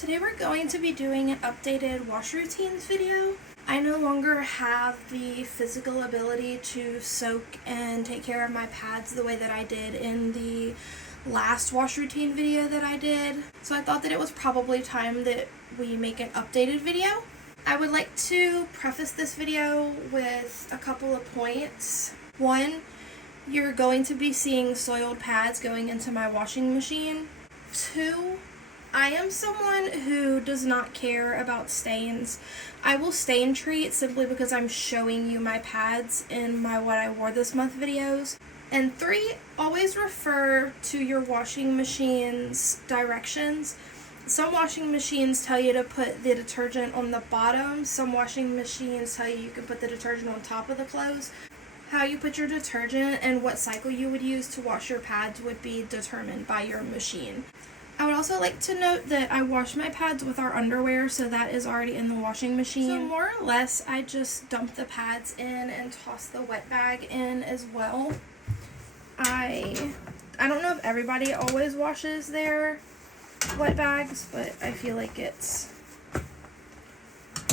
Today we're going to be doing an updated wash routines video. I no longer have the physical ability to soak and take care of my pads the way that I did in the last wash routine video that I did. So I thought that it was probably time that we make an updated video. I would like to preface this video with a couple of points. One, you're going to be seeing soiled pads going into my washing machine. Two, I am someone who does not care about stains. I will stain treat simply because I'm showing you my pads in my What I Wore This Month videos. And three, always refer to your washing machine's directions. Some washing machines tell you to put the detergent on the bottom. Some washing machines tell you can put the detergent on top of the clothes. How you put your detergent and what cycle you would use to wash your pads would be determined by your machine. I would also like to note that I wash my pads with our underwear, so that is already in the washing machine. So more or less, I just dump the pads in and toss the wet bag in as well. I don't know if everybody always washes their wet bags, but I feel like they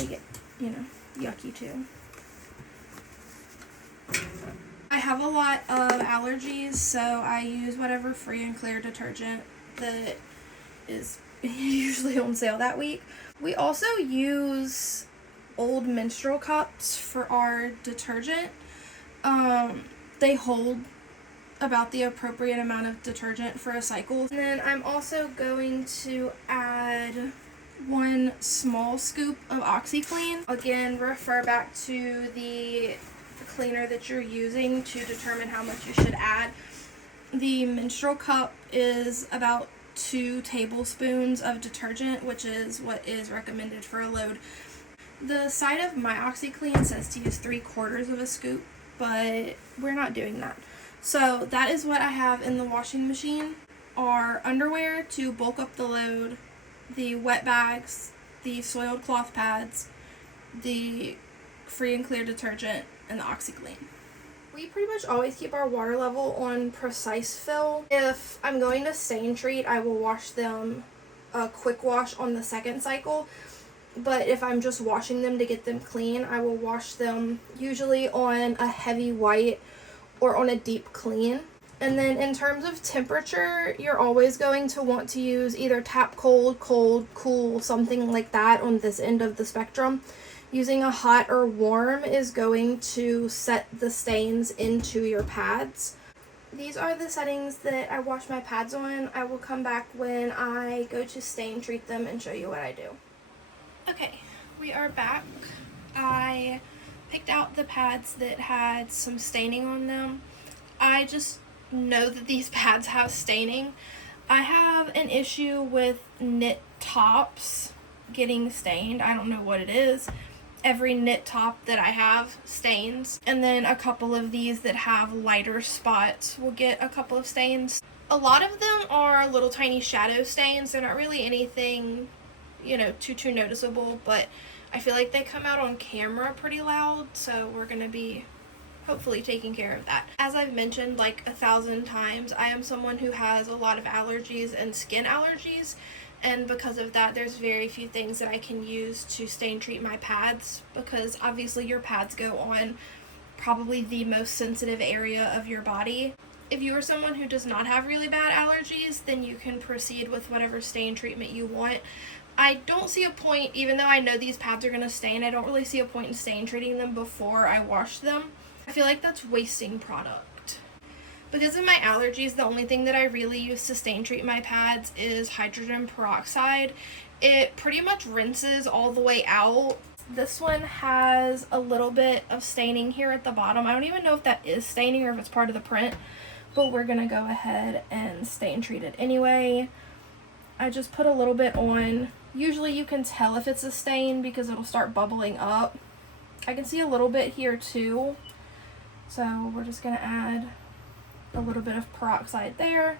get, yucky too. I have a lot of allergies, so I use whatever free and clear detergent that is usually on sale that week. We also use old menstrual cups for our detergent. They hold about the appropriate amount of detergent for a cycle. And then I'm also going to add 1 small scoop of OxiClean. Again, refer back to the cleaner that you're using to determine how much you should add. The menstrual cup is about 2 tablespoons of detergent, which is what is recommended for a load. The side of my OxiClean says to use 3/4 of a scoop, but we're not doing that. So that is what I have in the washing machine. Our underwear to bulk up the load, the wet bags, the soiled cloth pads, the free and clear detergent, and the OxiClean. We pretty much always keep our water level on precise fill. If I'm going to stain treat, I will wash them a quick wash on the second cycle. But if I'm just washing them to get them clean, I will wash them usually on a heavy white or on a deep clean. And then in terms of temperature, you're always going to want to use either tap cold, cold, cool, something like that on this end of the spectrum. Using a hot or warm is going to set the stains into your pads. These are the settings that I wash my pads on. I will come back when I go to stain treat them and show you what I do. Okay, we are back. I picked out the pads that had some staining on them. I just know that these pads have staining. I have an issue with knit tops getting stained. I don't know what it is. Every knit top that I have stains, and then a couple of these that have lighter spots will get a couple of stains. A lot of them are little tiny shadow stains. They're not really anything, too noticeable, but I feel like they come out on camera pretty loud, so we're gonna be hopefully taking care of that. As I've mentioned like 1,000 times, I am someone who has a lot of allergies and skin allergies. And because of that, there's very few things that I can use to stain treat my pads, because obviously your pads go on probably the most sensitive area of your body. If you are someone who does not have really bad allergies, then you can proceed with whatever stain treatment you want. I don't see a point, even though I know these pads are going to stain, I don't really see a point in stain treating them before I wash them. I feel like that's wasting product. Because of my allergies, the only thing that I really use to stain treat my pads is hydrogen peroxide. It pretty much rinses all the way out. This one has a little bit of staining here at the bottom. I don't even know if that is staining or if it's part of the print, but we're gonna go ahead and stain treat it anyway. I just put a little bit on. Usually you can tell if it's a stain because it'll start bubbling up. I can see a little bit here too. So we're just gonna add a little bit of peroxide there.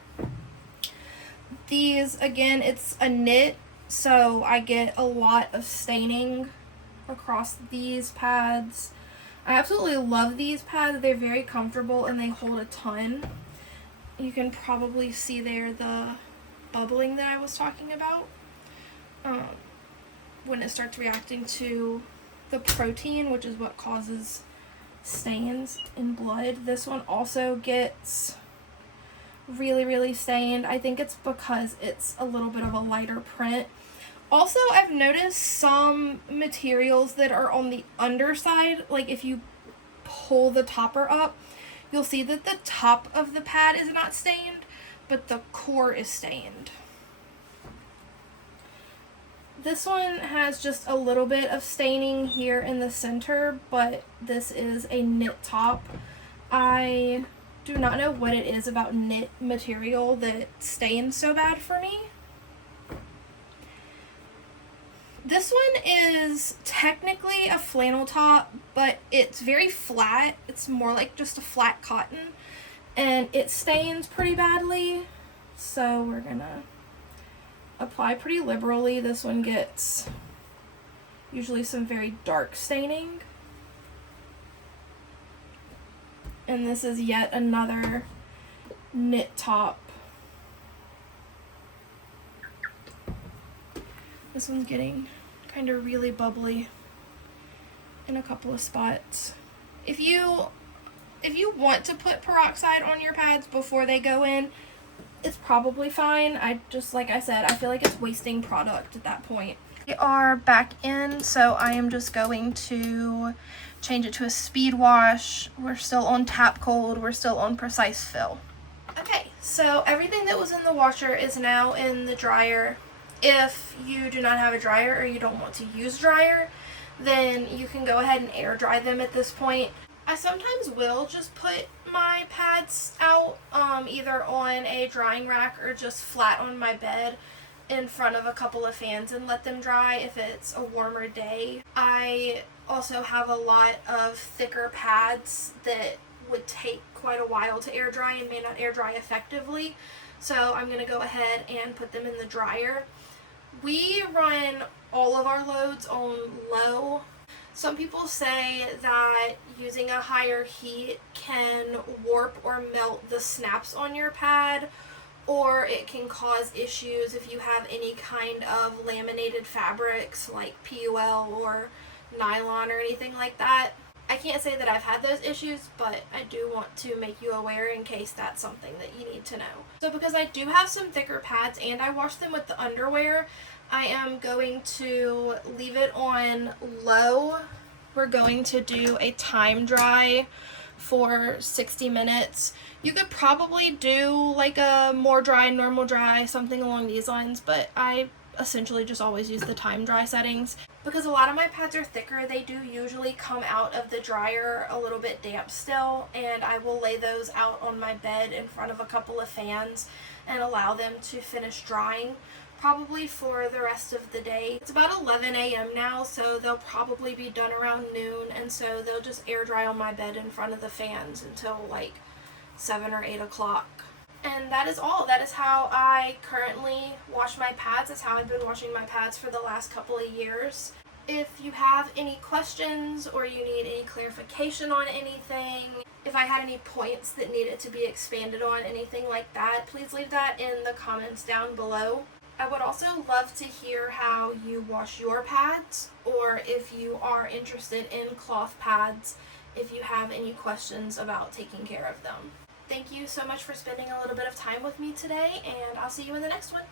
These, again, it's a knit, so I get a lot of staining across these pads. I absolutely love these pads. They're very comfortable and they hold a ton. You can probably see there the bubbling that I was talking about. when it starts reacting to the protein, which is what causes stains in blood. This one also gets really, really stained. I think it's because it's a little bit of a lighter print. Also, I've noticed some materials that are on the underside, like if you pull the topper up, you'll see that the top of the pad is not stained, but the core is stained. This one has just a little bit of staining here in the center, but this is a knit top. I do not know what it is about knit material that stains so bad for me. This one is technically a flannel top, but it's very flat. It's more like just a flat cotton, and it stains pretty badly. So we're gonna apply pretty liberally. This one gets usually some very dark staining. And this is yet another knit top. This one's getting kind of really bubbly in a couple of spots. If you want to put peroxide on your pads before they go in, it's probably fine. Like I said, I feel like it's wasting product at that point. We are back in, so I am just going to change it to a speed wash. We're still on tap cold. We're still on precise fill. Okay, so everything that was in the washer is now in the dryer. If you do not have a dryer or you don't want to use dryer, then you can go ahead and air dry them at this point. I sometimes will just put my pads out either on a drying rack or just flat on my bed in front of a couple of fans and let them dry if it's a warmer day. I also have a lot of thicker pads that would take quite a while to air dry and may not air dry effectively, so I'm going to go ahead and put them in the dryer. We run all of our loads on low. Some people say that using a higher heat can warp or melt the snaps on your pad, or it can cause issues if you have any kind of laminated fabrics like PUL or nylon or anything like that. I can't say that I've had those issues, but I do want to make you aware in case that's something that you need to know. So because I do have some thicker pads and I wash them with the underwear, I am going to leave it on low. We're going to do a time dry for 60 minutes. You could probably do like a more dry, normal dry, something along these lines, but I essentially just always use the time dry settings. Because a lot of my pads are thicker, they do usually come out of the dryer a little bit damp still, and I will lay those out on my bed in front of a couple of fans and allow them to finish drying, probably for the rest of the day. It's about 11 a.m. now, so they'll probably be done around noon, and so they'll just air dry on my bed in front of the fans until like 7 or 8 o'clock. And that is all. That is how I currently wash my pads. That's how I've been washing my pads for the last couple of years. If you have any questions or you need any clarification on anything, if I had any points that needed to be expanded on, anything like that, please leave that in the comments down below. I would also love to hear how you wash your pads, or if you are interested in cloth pads, if you have any questions about taking care of them. Thank you so much for spending a little bit of time with me today, and I'll see you in the next one.